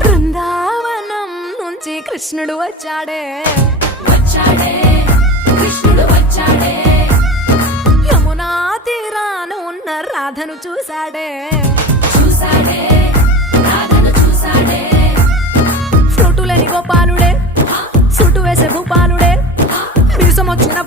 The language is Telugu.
బృందావనం నుంచి కృష్ణుడు వచ్చాడే కృష్ణుడు వచ్చాడే యమునా తీరాన ఉన్న రాధను చూశాడే రాధను చూసాడే ఫ్లూటులేని గోపాలుడే సుటు వేసే భూపాలుడే మీసమొచ్చిన